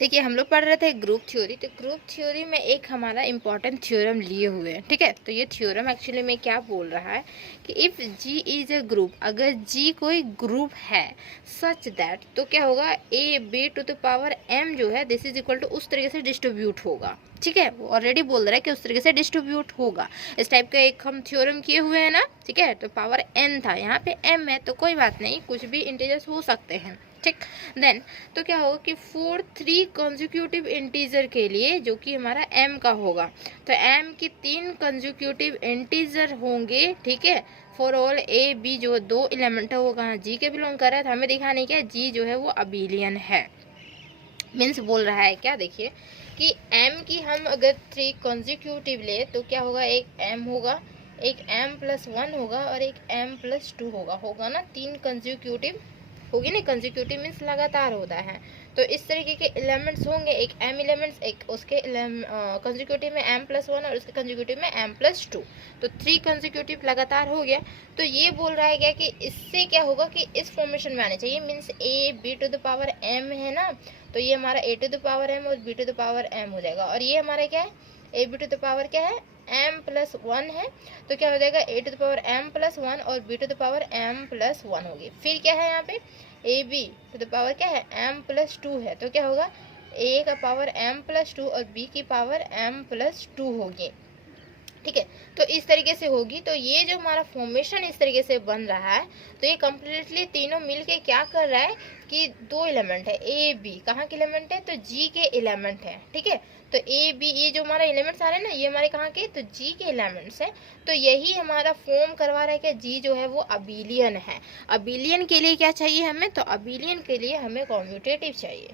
देखिए हम लोग पढ़ रहे थे ग्रुप थ्योरी, तो ग्रुप थ्योरी में एक हमारा इम्पॉर्टेंट थ्योरम लिए हुए हैं, ठीक है। तो ये थ्योरम एक्चुअली में क्या बोल रहा है कि if G is a group, अगर जी कोई ग्रुप है सच दैट, तो क्या होगा, A B to the power M जो है दिस इज इक्वल टू उस तरीके से डिस्ट्रीब्यूट होगा, ठीक है। वो ऑलरेडी बोल रहा है कि उस तरीके से डिस्ट्रीब्यूट होगा। इस टाइप का एक हम थ्योरम किए हुए हैं ना, ठीक है। तो पावर एन था, यहाँ पे एम है, तो कोई बात नहीं, कुछ भी इंटीजर्स हो सकते हैं, ठीक। देन तो क्या होगा कि फोर 3 कंसेक्यूटिव इंटीजर के लिए जो कि हमारा m का होगा, तो m की 3 कंसेक्यूटिव इंटीजर होंगे, ठीक है। फॉर ऑल a b जो 2 एलिमेंट है वो कहाँ g के बिलोंग कर रहा है, तो हमें दिखाने क्या है, g जो है वो अबिलियन है। मीन्स बोल रहा है क्या, देखिए कि m की हम अगर 3 कंसेक्यूटिव ले तो क्या होगा, एक m होगा, एक m+1 होगा और एक m+2 होगा ना, 3 कंसेक्यूटिव होगी ना, कंसेक्यूटिव मीन्स लगातार होता है। तो इस तरीके के एलिमेंट्स होंगे, एक m एलिमेंट्स, एक उसके कंसेक्यूटिव में m+1 और उसके कंसेक्यूटिव में m+2, तो 3 कंसेक्यूटिव लगातार हो गया। तो ये बोल रहा है क्या कि इससे क्या होगा कि इस फॉर्मेशन में आने चाहिए, means a b to the power m है ना, तो ये हमारा a to the power m और b to the power m हो जाएगा, और ये हमारा क्या है, a b to the power क्या है, m+1 है, तो क्या हो जाएगा a to the power m+1 और b to the power m+1 होगी। फिर क्या है यहाँ पे, A B to the power क्या है, m+2 है, तो क्या होगा, a का पावर m+2 और b की पावर m+2 होगी, ठीक है। तो इस तरीके से होगी, तो ये जो हमारा फॉर्मेशन इस तरीके से बन रहा है, तो ये कम्प्लीटली तीनों मिलके क्या कर रहा है कि 2 एलिमेंट है, ए बी कहाँ के एलिमेंट है, तो जी के एलिमेंट है, ठीक है। तो ए बी ये जो हमारा एलिमेंट्स आ रहे हैं ना, ये हमारे कहाँ के, तो जी के एलिमेंट्स है। तो यही हमारा फॉर्म करवा रहा है कि जी जो है वो अबिलियन है। अबिलियन के लिए क्या चाहिए हमें, तो अबिलियन के लिए हमें कॉम्यूटेटिव चाहिए,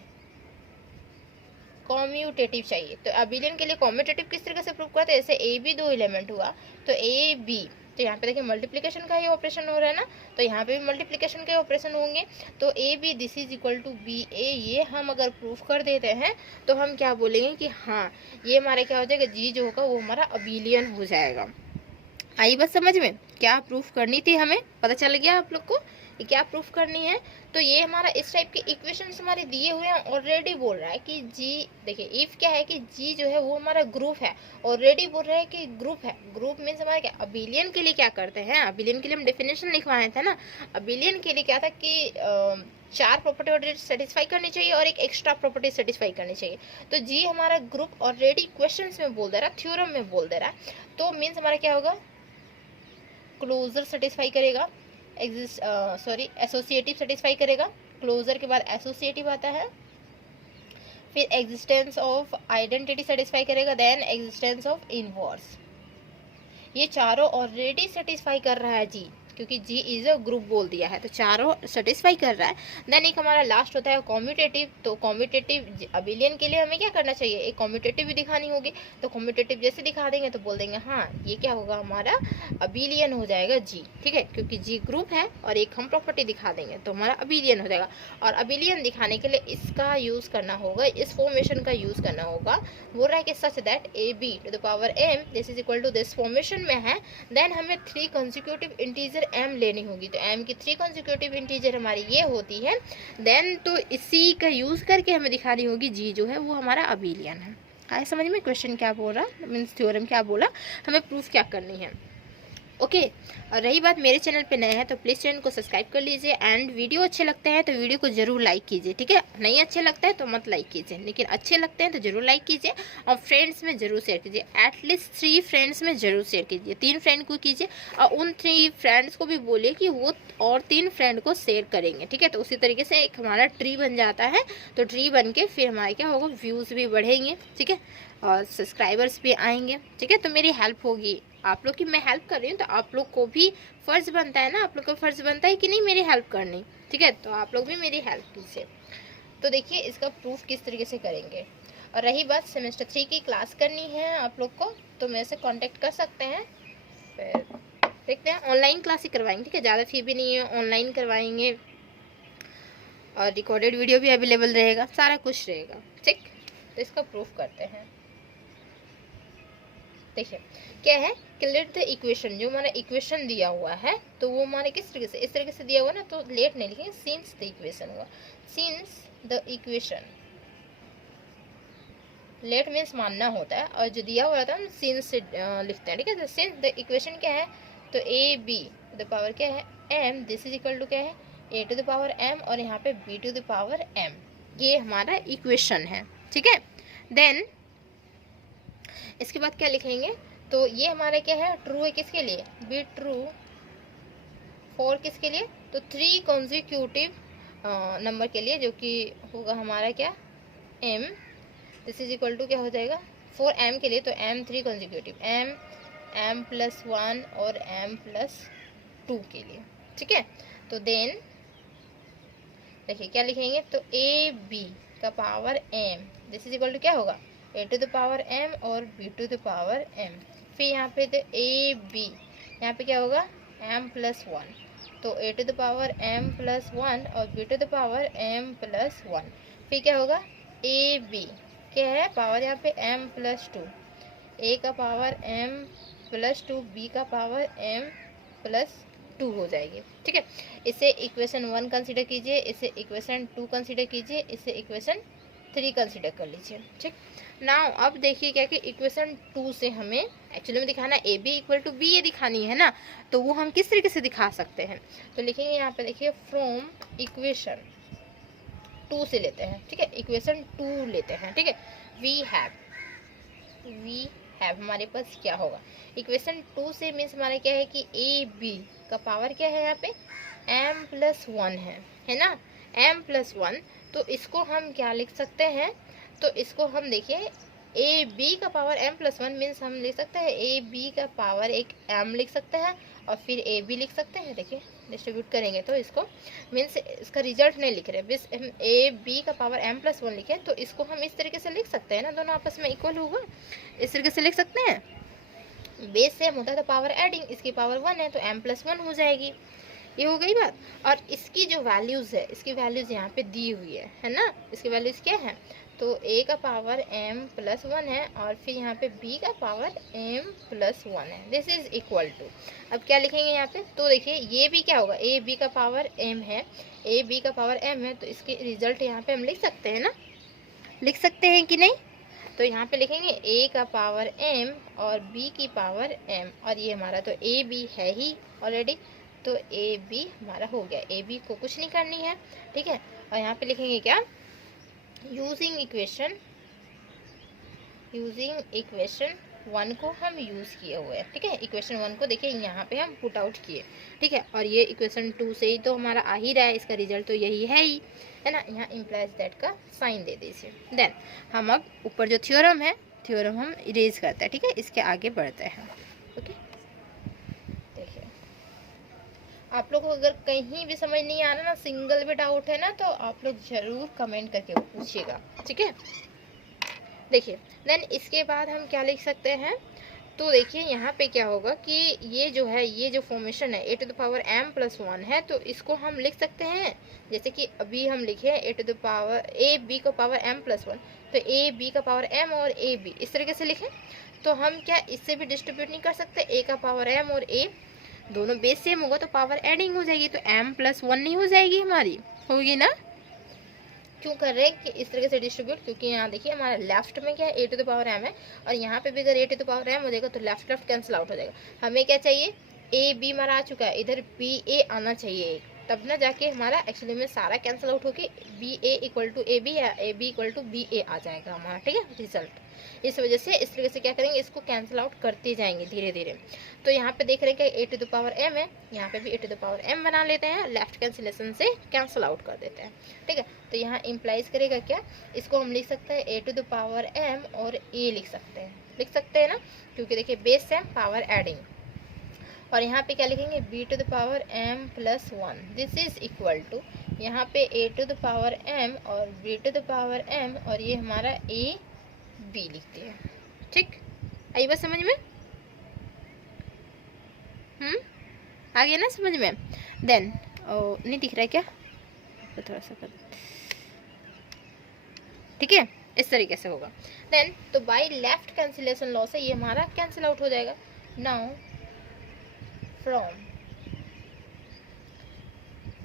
कॉम्यूटेटिव चाहिए। तो अबिलियन के लिए कॉम्यूटेटिव किस तरीके से प्रूव करते हैं, जैसे ए बी 2 एलिमेंट हुआ, तो ए बी, तो यहाँ पे देखिए मल्टीप्लिकेशन का ही ऑपरेशन हो रहा है ना, तो यहाँ पे भी मल्टीप्लिकेशन के ऑपरेशन होंगे। तो A B this is equal to B A, ये हम अगर प्रूफ कर देते हैं तो हम क्या बोलेंगे कि हाँ ये हमारा क्या हो जाएगा, जी जो होगा वो हमारा अबिलियन हो जाएगा। आई बात समझ में, क्या प्रूफ करनी थी हमें, पता चल गया आप लोग को कि क्या प्रूफ करनी है। तो ये हमारा इस टाइप के इक्वेशंस हमारे दिए हुए हैं, ऑलरेडी बोल रहा है कि जी, देखिए इफ क्या है कि जी जो है वो हमारा ग्रुप है, ऑलरेडी बोल रहा है कि ग्रुप है। ग्रुप मीन्स हमारा क्या, अबिलियन के लिए क्या करते हैं, अबिलियन के लिए हम डेफिनेशन लिखवाए थे ना, अबिलियन के लिए क्या था कि 4 प्रॉपर्टी सेटिस्फाई करनी चाहिए और एक एक्स्ट्रा प्रॉपर्टी सेटिस्फाई करनी चाहिए। तो जी हमारा ग्रुप ऑलरेडी क्वेश्चंस में बोल दे रहा है, थ्योरम में बोल दे रहा है, तो मीन्स हमारा क्या होगा, क्लोजर सेटिस्फाई करेगा, एसोसिएटिव सेटिस्फाई करेगा, क्लोजर के बाद एसोसिएटिव आता है, फिर एग्जिस्टेंस ऑफ आइडेंटिटी सेटिस्फाई करेगा, देन एग्जिस्टेंस ऑफ इनवर्स। ये चारों ऑलरेडी सेटिस्फाई कर रहा है जी, क्योंकि जी इज अ ग्रुप बोल दिया है, तो चारों सेटिस्फाई कर रहा है। देन एक हमारा लास्ट होता है कॉम्यूटेटिव, तो कॉम्यूटेटिव अबिलियन के लिए हमें क्या करना चाहिए, एक कॉम्यूटेटिव भी दिखानी होगी, तो कॉम्यूटेटिव जैसे दिखा देंगे तो बोल देंगे हाँ ये क्या होगा, हमारा अबिलियन हो जाएगा जी, ठीक है, क्योंकि जी ग्रुप है और एक हम प्रॉपर्टी दिखा देंगे तो हमारा अबिलियन हो जाएगा। और अबिलियन दिखाने के लिए इसका यूज करना होगा, इस फॉर्मेशन का यूज करना होगा। बोल रहा है कि such that A B to the power M this is equal to this formation में है, देन हमें 3 कंसेक्यूटिव इंटीजर m लेनी होगी, तो m की 3 कंसेक्यूटिव इंटीजर हमारी ये होती है, देन तो इसी का यूज करके हमें दिखानी होगी जी जो है वो हमारा अबिलियन है। आए समझ में क्वेश्चन क्या बोल रहा, मीन्स थ्योरम क्या बोला, हमें प्रूफ क्या करनी है, ओके। और रही बात मेरे चैनल पे नए हैं तो प्लीज़ चैनल को सब्सक्राइब कर लीजिए, एंड वीडियो अच्छे लगते हैं तो वीडियो को जरूर लाइक कीजिए, ठीक है। नहीं अच्छे लगता है तो मत लाइक कीजिए, लेकिन अच्छे लगते हैं तो जरूर लाइक कीजिए, और फ्रेंड्स में जरूर शेयर कीजिए, एटलीस्ट 3 फ्रेंड्स में जरूर शेयर कीजिए, 3 फ्रेंड को कीजिए, और उन 3 फ्रेंड्स को भी बोलिए कि वो और 3 फ्रेंड को शेयर करेंगे, ठीक है। तो उसी तरीके से एक हमारा ट्री बन जाता है, तो ट्री बन के फिर हमारे क्या होगा, व्यूज़ भी बढ़ेंगे, ठीक है, और सब्सक्राइबर्स भी आएंगे, ठीक है। तो मेरी हेल्प होगी, आप लोग की मैं हेल्प कर रही हूँ, तो आप लोग को भी फ़र्ज़ बनता है ना, आप लोग का फ़र्ज़ बनता है कि नहीं मेरी हेल्प करनी, ठीक है। तो आप लोग भी मेरी हेल्प कीजिए। तो देखिए इसका प्रूफ किस तरीके से करेंगे। और रही बात सेमेस्टर 3 की क्लास करनी है आप लोग को, तो मेरे से कांटेक्ट कर सकते हैं, फिर देखते हैं, ऑनलाइन क्लास ही करवाएंगे, ठीक है, ज़्यादा फी भी नहीं है, ऑनलाइन करवाएंगे, और रिकॉर्डेड वीडियो भी अवेलेबल रहेगा, सारा कुछ रहेगा, ठीक। तो इसका प्रूफ करते हैं। देखिए क्या है, लेट द इक्वेशन, जो हमारा इक्वेशन दिया हुआ है तो वो हमारे किस तरीके से, इस तरीके से दिया हुआ ना, तो लेट नहीं लिखेंगे, सिंस द इक्वेशन हुआ, since the equation let means मानना होता है, और जो दिया हुआ रहता है हम सिंस से लिखते हैं, ठीक है। तो सिंस द इक्वेशन क्या है, तो A B to the power क्या है M, this is equal to क्या है A to the power M, और यहाँ पे B to the power M, ये हमारा इक्वेशन है, ठीक है। देन इसके बाद क्या लिखेंगे, तो ये हमारा क्या है ट्रू है किसके लिए, बी ट्रू फॉर किसके लिए, तो 3 कॉन्जिक्यूटिव नंबर के लिए, जो कि होगा हमारा क्या m, this is equal to क्या हो जाएगा फॉर m के लिए, तो m 3 कॉन्जिक्यूटिव m प्लस 1 और m प्लस 2 के लिए, ठीक है। तो देन देखिए क्या लिखेंगे, तो a b का power m, this is equal to क्या होगा a to the power m और b to the power m, फिर यहाँ पे तो a b यहाँ पे क्या होगा m प्लस 1, तो a to the power m plus 1 और b to the power m plus 1, फिर क्या होगा ए बी क्या है पावर यहाँ पे m प्लस 2, a का पावर m प्लस 2, b का पावर m प्लस 2 हो जाएगी, ठीक है। इसे इक्वेशन 1 कंसीडर कीजिए, इसे इक्वेशन 2 कंसीडर कीजिए, इसे इक्वेशन 3 कंसीडर कर लीजिए, ठीक। नाउ अब देखिए क्या कि इक्वेशन 2 से हमें एक्चुअली में दिखाना A B equal to B, ये दिखानी है ना, तो वो हम किस तरीके से दिखा सकते हैं, तो लिखेंगे यहाँ पे देखिए फ्रॉम इक्वेशन 2 से लेते हैं, ठीक है, इक्वेशन 2 लेते हैं, ठीक है। वी हैव हमारे पास क्या होगा इक्वेशन 2 से, मीन्स हमारा क्या है कि ए बी का पावर क्या है यहाँ पे m प्लस 1 है ना, m प्लस 1, तो इसको हम क्या लिख सकते हैं, तो इसको हम देखिए ए बी का पावर m प्लस 1 मीन्स हम लिख सकते हैं ए बी का पावर एक m लिख सकते हैं और फिर ए बी लिख सकते हैं, देखिए डिस्ट्रीब्यूट करेंगे तो इसको मीन्स इसका रिजल्ट नहीं लिख रहे, बस हम ए बी का पावर m प्लस 1 लिखे, तो इसको हम इस तरीके से लिख सकते हैं ना, दोनों आपस में इक्वल होगा, इस तरीके से लिख सकते हैं। बेस सेम होता है तो पावर एडिंग, इसकी पावर 1 है तो m प्लस 1 हो जाएगी, ये हो गई बात। और इसकी जो वैल्यूज़ है, इसकी वैल्यूज़ यहाँ पे दी हुई है ना, इसकी वैल्यूज़ क्या है, तो a का पावर m प्लस 1 है और फिर यहाँ पे b का पावर m प्लस 1 है, दिस इज इक्वल टू, अब क्या लिखेंगे यहाँ पे, तो देखिए ये भी क्या होगा a b का पावर m है, a b का पावर m है, तो इसके रिजल्ट यहाँ पे हम लिख सकते हैं ना, लिख सकते हैं कि नहीं, तो यहाँ पे लिखेंगे a का पावर m और b की पावर m, और ये हमारा तो a b है ही ऑलरेडी, तो a b हमारा हो गया, a b को कुछ नहीं करनी है, ठीक है। और यहाँ पे लिखेंगे क्या, यूजिंग इक्वेशन 1 को हम यूज़ किए हुए हैं, ठीक है। इक्वेशन 1 को देखिए यहाँ पे हम पुट आउट किए, ठीक है, और ये इक्वेशन 2 से ही तो हमारा आ ही रहा है, इसका रिजल्ट तो यही है ना, यहाँ इम्प्लाइज दैट का साइन दे दीजिए। देन हम अब ऊपर जो थ्योरम है, थ्योरम हम इरेज करते हैं, ठीक है, इसके आगे बढ़ते हैं, ओके। देखिए आप लोग को अगर कहीं भी समझ नहीं आ रहा ना, सिंगल भी डाउट है ना, तो आप लोग ज़रूर कमेंट करके पूछिएगा, ठीक है। देखिए देन इसके बाद हम क्या लिख सकते हैं, तो देखिए यहाँ पे क्या होगा कि ये जो है, ये जो फॉर्मेशन है a to the power m plus 1 है, तो इसको हम लिख सकते हैं जैसे कि अभी हम लिखे a to the power a b का पावर m प्लस 1, तो a b का पावर m और a b इस तरीके से लिखें, तो हम क्या इससे भी डिस्ट्रीब्यूट नहीं कर सकते, a का पावर m और a दोनों बेस सेम होगा तो पावर एडिंग हो जाएगी, तो m प्लस 1 नहीं हो जाएगी हमारी, होगी ना। क्यों कर रहे हैं कि इस तरीके से डिस्ट्रीब्यूट, क्योंकि यहाँ देखिए हमारा लेफ्ट में क्या है a to the power m है, और यहाँ पे भी अगर a to the power m हो जाएगा तो लेफ्ट लेफ्ट कैंसिल आउट हो जाएगा, हमें क्या चाहिए a b हमारा आ चुका है, इधर b a आना चाहिए एक, तब ना जाके हमारा एक्चुअली में सारा कैंसिल आउट होके B A equal to A B या A B equal to B A आ जाएगा हमारा, ठीक है, रिजल्ट। इस वजह से इस तरीके से क्या करेंगे, इसको कैंसिल आउट करते जाएंगे धीरे धीरे। तो यहाँ पे देख रहे हैं कि ए टू द पावर एम है, यहाँ पे भी ए टू द पावर एम बना लेते हैं, लेफ्ट कैंसिलेशन से कैंसिल आउट कर देते हैं, ठीक है। तो यहाँ इम्प्लाइज करेगा क्या, इसको हम लिख सकते हैं ए टू द पावर एम और ए लिख सकते हैं ना, क्योंकि देखिए बेस सेम पावर एडिंग, और यहाँ पे क्या लिखेंगे b to the power m plus 1, this is equal to यहाँ पे a to the power m और b to the power m, और ये हमारा a b लिखते हैं, ठीक, आई बात समझ में, आ गया ना समझ में। देन नहीं दिख रहा है क्या, तो थोड़ा सा कर, ठीक है, इस तरीके से होगा। देन तो बाय लेफ्ट कैंसिलेशन लॉ से ये हमारा कैंसिल आउट हो जाएगा। Now from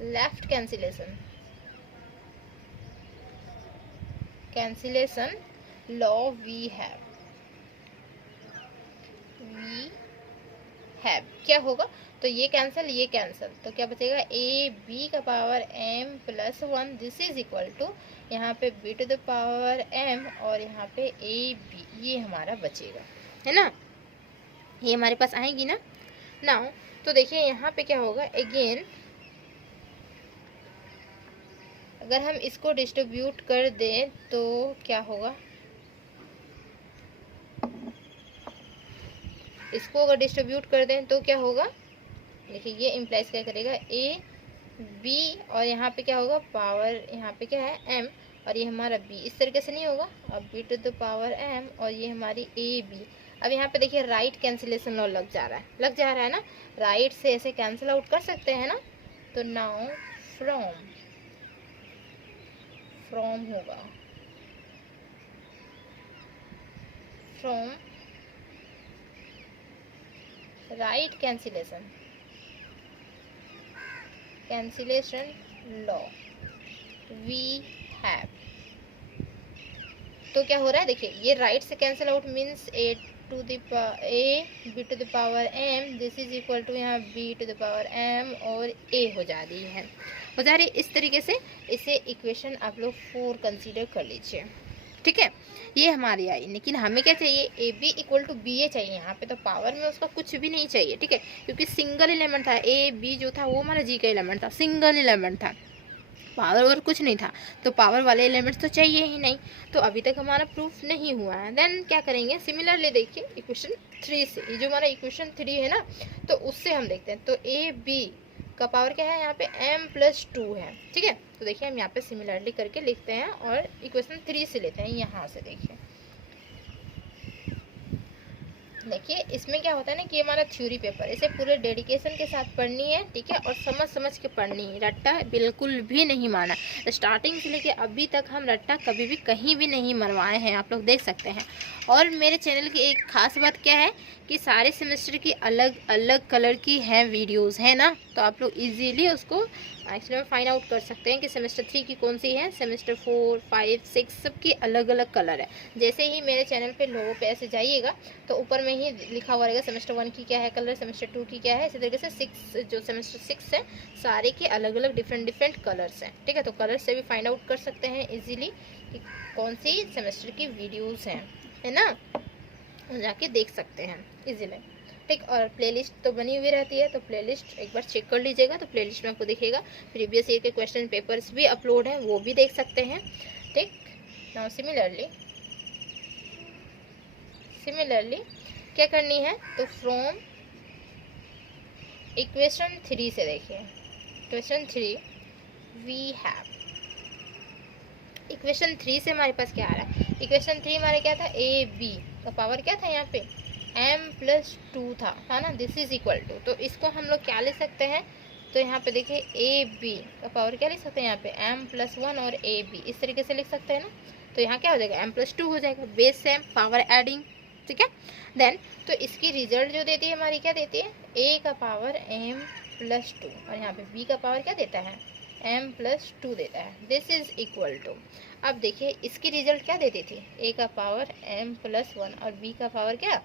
left cancellation law we have क्या होगा, तो ये कैंसिल, तो क्या बचेगा, ए बी का power m plus 1 this is equal to यहाँ पे b to the power m और यहाँ पे ए बी, ये हमारा बचेगा, है ना, ये हमारे पास आएगी ना। नाउ तो देखिए यहाँ पे क्या होगा, अगेन अगर हम इसको डिस्ट्रीब्यूट कर दें तो क्या होगा, इसको अगर डिस्ट्रीब्यूट कर दें तो क्या होगा, देखिए ये इम्प्लाइज क्या करेगा, ए बी और यहाँ पे क्या होगा, पावर यहाँ पे क्या है m और ये हमारा b, इस तरीके से नहीं होगा, अब b to the power m और ये हमारी ए बी। अब यहाँ पे देखिए राइट कैंसिलेशन लॉ लग जा रहा है ना, राइट से ऐसे कैंसिल आउट कर सकते हैं ना, तो नाउ फ्रॉम होगा, from right cancellation law we have, तो क्या हो रहा है, देखिए ये राइट से cancel out means A B to the power m this is equal to यहाँ b to the power m और a हो जा रही इस तरीके से। इसे इक्वेशन आप लोग 4 कंसीडर कर लीजिए, ठीक है, ये हमारी आई। लेकिन हमें क्या चाहिए, A B equal to B A चाहिए, यहाँ पे तो पावर में उसका कुछ भी नहीं चाहिए, ठीक है, क्योंकि सिंगल एलिमेंट था, ए बी जो था वो हमारा जी का एलिमेंट था, सिंगल एलिमेंट था, पावर और कुछ नहीं था, तो पावर वाले एलिमेंट्स तो चाहिए ही नहीं, तो अभी तक हमारा प्रूफ नहीं हुआ है। देन क्या करेंगे, सिमिलरली देखिए इक्वेशन 3 से, ये जो हमारा इक्वेशन 3 है ना, तो उससे हम देखते हैं, तो ए बी का पावर क्या है, यहाँ पे m प्लस 2 है, ठीक है, तो देखिए हम यहाँ पे सिमिलरली करके लिखते हैं और इक्वेशन 3 से लेते हैं, यहाँ से देखिए इसमें क्या होता है ना कि हमारा थ्योरी पेपर, इसे पूरे डेडिकेशन के साथ पढ़नी है, ठीक है, और समझ के पढ़नी है, रट्टा बिल्कुल भी नहीं मारना। स्टार्टिंग से लेके अभी तक हम रट्टा कभी भी कहीं भी नहीं मरवाए हैं, आप लोग देख सकते हैं। और मेरे चैनल की एक खास बात क्या है कि सारे सेमेस्टर की अलग अलग कलर की हैं वीडियोस, है ना, तो आप लोग इजीली उसको एक्चुअली में फाइंड आउट कर सकते हैं कि सेमेस्टर 3 की कौन सी है, सेमेस्टर 4, 5, 6 सबकी अलग अलग कलर है। जैसे ही मेरे चैनल पे लोगों पे ऐसे जाइएगा तो ऊपर में ही लिखा हुआ रहेगा सेमेस्टर 1 की क्या है कलर, सेमेस्टर 2 की क्या है, इसी तरीके से 6 जो सेमेस्टर 6 है सारे के अलग अलग डिफरेंट कलर्स हैं, ठीक है, तो कलर से भी फाइंड आउट कर सकते हैं इजीली कि कौन सी सेमेस्टर की वीडियोज़ हैं, है ना, जाके देख सकते हैं इजीली, ठीक। और प्लेलिस्ट तो बनी हुई रहती है, तो प्लेलिस्ट एक बार चेक कर लीजिएगा, तो प्लेलिस्ट में आपको दिखेगा प्रीवियस ईयर के क्वेश्चन पेपर्स भी अपलोड हैं, वो भी देख सकते हैं, ठीक। नाउ सिमिलरली क्या करनी है, तो फ्रॉम इक्वेशन 3 से देखिए, इक्वेशन 3 वी हैव, इक्वेशन 3 से हमारे पास क्या आ रहा है, इक्वेशन 3 हमारे क्या था, ए बी का पावर क्या था यहाँ पे m प्लस 2 था, है ना, दिस इज इक्वल टू, तो इसको हम लोग क्या लिख सकते हैं, तो यहाँ पे देखिए ए बी का पावर क्या लिख सकते हैं, यहाँ पे m प्लस 1 और ए बी इस तरीके से लिख सकते हैं ना, तो यहाँ क्या हो जाएगा m प्लस 2 हो जाएगा, बेस सेम पावर एडिंग, ठीक है। देन तो इसकी रिजल्ट जो देती है हमारी क्या देती है, a का पावर m प्लस 2 और यहाँ पे b का पावर क्या देता है, m प्लस 2 देता है, दिस इज इक्वल टू, अब देखिए इसकी रिजल्ट क्या देती थी, a का पावर m प्लस 1 और b का पावर क्या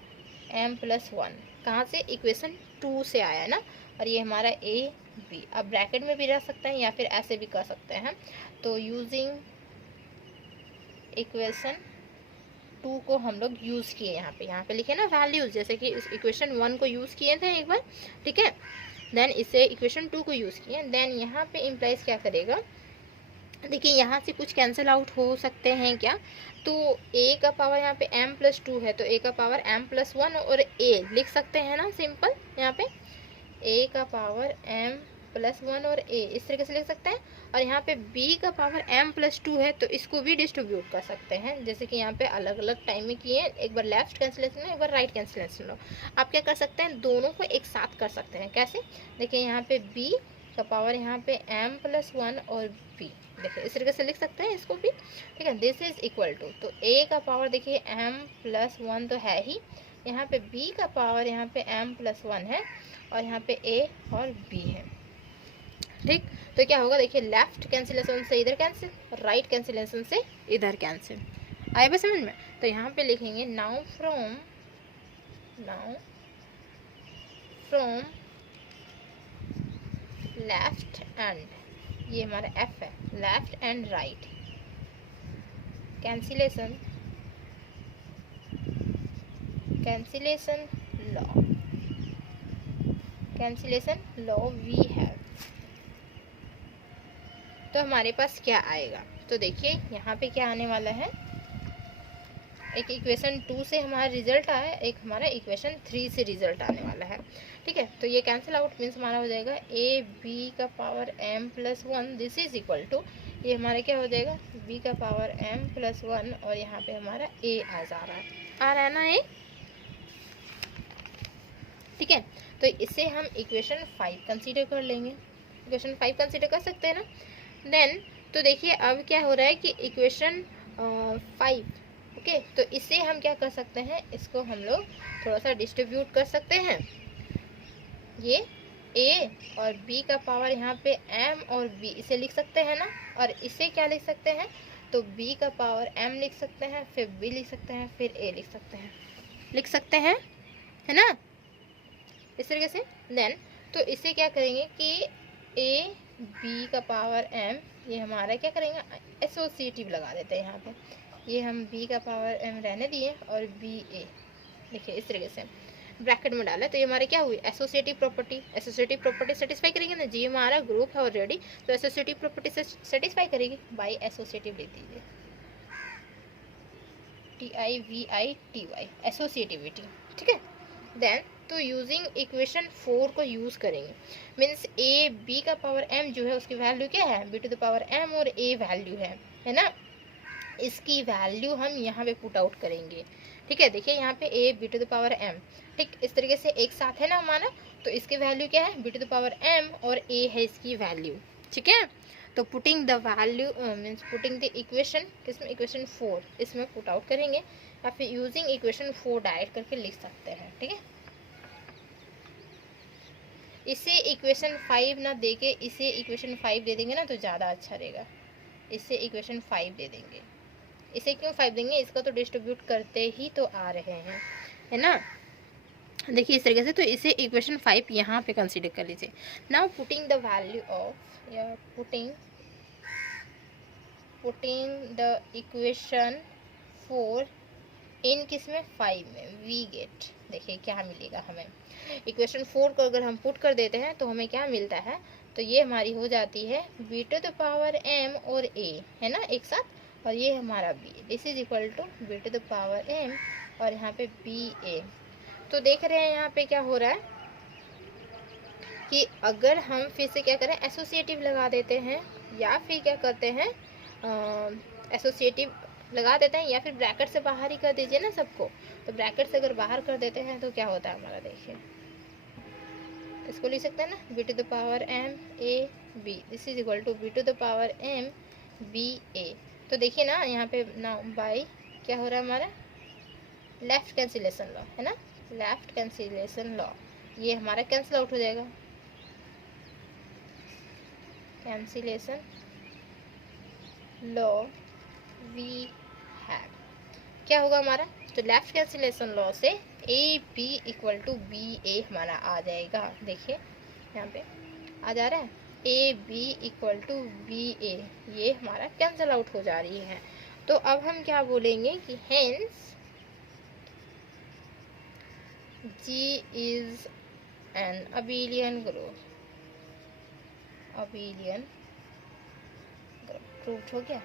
m प्लस 1, कहाँ से, इक्वेशन 2 से आया है ना, और ये हमारा a b, अब ब्रैकेट में भी रख सकते हैं या फिर ऐसे भी कर सकते हैं, तो यूजिंग इक्वेशन 2 को हम लोग यूज़ किए, यहाँ पे लिखे ना वैल्यूज, जैसे कि इस इक्वेशन 1 को यूज़ किए थे एक बार, ठीक है, देन इसे इक्वेशन 2 को यूज़ किए, देन यहाँ पे इम्प्लाइज क्या करेगा, देखिए यहाँ से कुछ कैंसिल आउट हो सकते हैं क्या, तो a का पावर यहाँ पे m प्लस 2 है, तो a का पावर m प्लस 1 और a लिख सकते हैं ना, सिंपल, यहाँ पे a का पावर m प्लस 1 और a इस तरीके से लिख सकते हैं, और यहाँ पे b का पावर m प्लस 2 है, तो इसको भी डिस्ट्रीब्यूट कर सकते हैं, जैसे कि यहाँ पे अलग अलग टाइम में किए, एक बार लेफ्ट कैंसिलेशन लो, एक बार राइट कैंसिलेशन लो, आप क्या कर सकते हैं, दोनों को एक साथ कर सकते हैं, कैसे, देखिए यहाँ पे b का पावर यहाँ पे m प्लस 1 और b, देखिए इस तरीके से लिख सकते हैं इसको भी, ठीक है, दिस इज इक्वल टू, तो a का पावर देखिए m प्लस 1 तो है ही, यहाँ पे b का पावर यहाँ पे m प्लस 1 है और यहाँ पे a और b है, ठीक। तो क्या होगा, देखिए लेफ्ट कैंसिलेशन से इधर कैंसिल, राइट कैंसिलेशन से इधर कैंसिल, आया बस समझ में। तो यहाँ पे लिखेंगे नाउ फ्रॉम लेफ्ट एंड, ये हमारा एफ है, left and right, cancellation law we have. तो हमारे पास क्या आएगा, तो देखिए यहाँ पे क्या आने वाला है, एक इक्वेशन 2 से हमारा रिजल्ट आया, एक हमारा इक्वेशन 3 से रिजल्ट आने वाला है। ठीक है, तो ये कैंसिल आउट मीन्स हमारा हो जाएगा ए बी का power m plus 1, this is equal to, ये हमारा क्या हो जाएगा b का पावर m प्लस 1, और यहाँ पे हमारा a आ रहा है ना ये। ठीक है, तो इसे हम इक्वेशन 5 कंसीडर कर लेंगे, इक्वेशन 5 कंसीडर कर सकते हैं ना। देन तो देखिए अब क्या हो रहा है कि इक्वेशन 5, ओके, तो इसे हम क्या कर सकते हैं, इसको हम लोग थोड़ा सा डिस्ट्रीब्यूट कर सकते हैं। ये a और b का पावर यहाँ पे m और b इसे लिख सकते हैं ना, और इसे क्या लिख सकते हैं, तो b का पावर m लिख सकते हैं, फिर b लिख सकते हैं, फिर a लिख सकते हैं, है ना, इस तरीके से। देन तो इसे क्या करेंगे कि a b का पावर m, ये हमारा क्या करेंगे, एसोसिएटिव लगा देते हैं यहाँ पे, ये हम b का पावर m रहने दिए और b a, देखिए इस तरीके से ब्रैकेट में डाला, तो ये हमारे क्या हुई, एसोसिएटिव प्रॉपर्टी सेटिस्फाई करेंगे ना, जी हमारा ग्रुप है ऑलरेडी, तो एसोसिएटिव प्रॉपर्टी से सेटिस्फाई करेगी, बाई एसोसिएटिव लिख दीजिए, TIVITY, एसोसिएटिविटी। ठीक है, देन तो यूजिंग इक्वेशन 4 को यूज करेंगे, मीन्स ए बी का पावर m जो है उसकी वैल्यू क्या है, b to the power m, और a वैल्यू है ना, इसकी वैल्यू हम यहाँ पे पुट आउट करेंगे। ठीक है, देखिए यहाँ पे a b to the power m, ठीक इस तरीके से एक साथ है ना हमारा, तो इसकी वैल्यू क्या है, b to the power m, और a है इसकी वैल्यू। ठीक है, तो putting the value means putting the equation किसमें, इक्वेशन 4 इसमें पुट आउट करेंगे, या फिर यूजिंग इक्वेशन 4 डायरेक्ट करके लिख सकते हैं। ठीक है, इसे इक्वेशन 5 ना देके इसे इक्वेशन 5 दे देंगे ना तो ज़्यादा अच्छा रहेगा, इससे इक्वेशन 5 दे देंगे। इसे क्यों 5 देंगे, इसका तो डिस्ट्रीब्यूट करते ही तो आ रहे हैं, है ना, देखिए इस तरीके से। तो इसे इक्वेशन 5 यहाँ पे कंसीडर कर लीजिए। Now putting the value of, या पुटिंग द इक्वेशन 4 इन किसमें, 5 में, वी गेट, देखिए क्या मिलेगा हमें, इक्वेशन 4 को अगर हम पुट कर देते हैं तो हमें क्या मिलता है, तो ये हमारी हो जाती है b to the power m और a, है ना एक साथ, और ये हमारा b, this is equal to b to the power m, और यहाँ पे ba। तो देख रहे हैं यहाँ पे क्या हो रहा है कि अगर हम फिर से क्या करें, एसोसिएटिव लगा देते हैं, या फिर क्या करते हैं, एसोसिएटिव लगा देते हैं, या फिर ब्रैकेट से बाहर ही कर दीजिए ना सबको। तो ब्रैकेट से अगर बाहर कर देते हैं तो क्या होता है हमारा, देखिए इसको लिख सकते हैं ना, b to the power m a b, this is equal to b to the power m b a। तो देखिए ना यहाँ पे ना बाई क्या हो रहा है हमारा, लेफ्ट कैंसिलेशन लॉ, है ना, लेफ्ट कैंसिलेशन लॉ, ये हमारा कैंसिल आउट हो जाएगा, कैंसिलेशन लॉ वी हैव, क्या होगा हमारा, तो लेफ्ट कैंसिलेशन लॉ से A B equal to B A हमारा आ जाएगा, देखिए यहाँ पे आ जा रहा है, A B equal to B A, ये हमारा कैंसिल आउट हो जा रही है। तो अब हम क्या बोलेंगे कि hence G is an abelian group, proof हो गया,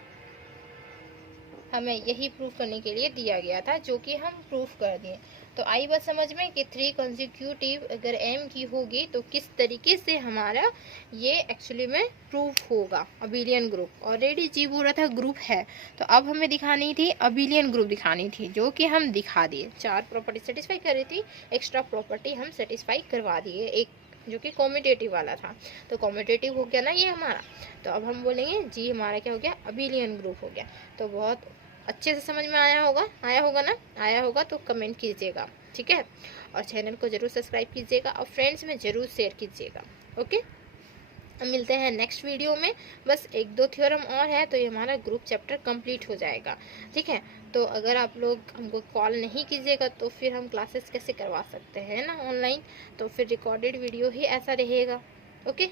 हमें यही प्रूफ करने के लिए दिया गया था, जो कि हम प्रूफ कर दिए। तो आई बात समझ में कि 3 कंसेक्यूटिव अगर m की होगी तो किस तरीके से हमारा ये एक्चुअली में प्रूफ होगा, अबिलियन ग्रुप। ऑलरेडी जी बोल रहा था ग्रुप है, तो अब हमें दिखानी थी अबिलियन ग्रुप दिखानी थी, जो कि हम दिखा दिए। 4 प्रॉपर्टी सेटिस्फाई कर रही थी, एक्स्ट्रा प्रॉपर्टी हम सेटिस्फाई करवा दिए, एक जो कि कॉम्यूटेटिव वाला था, तो कॉम्यूटेटिव हो गया ना ये हमारा। तो अब हम बोलेंगे जी हमारा क्या हो गया, अबिलियन ग्रुप हो गया। तो बहुत अच्छे से समझ में आया होगा ना, आया होगा तो कमेंट कीजिएगा, ठीक है, और चैनल को ज़रूर सब्सक्राइब कीजिएगा और फ्रेंड्स में ज़रूर शेयर कीजिएगा। ओके। मिलते हैं नेक्स्ट वीडियो में। बस 1-2 थ्योरम और है तो ये हमारा ग्रुप चैप्टर कंप्लीट हो जाएगा। ठीक है, तो अगर आप लोग हमको कॉल नहीं कीजिएगा तो फिर हम क्लासेस कैसे करवा सकते हैं ना ऑनलाइन, तो फिर रिकॉर्डेड वीडियो ही ऐसा रहेगा। ओके।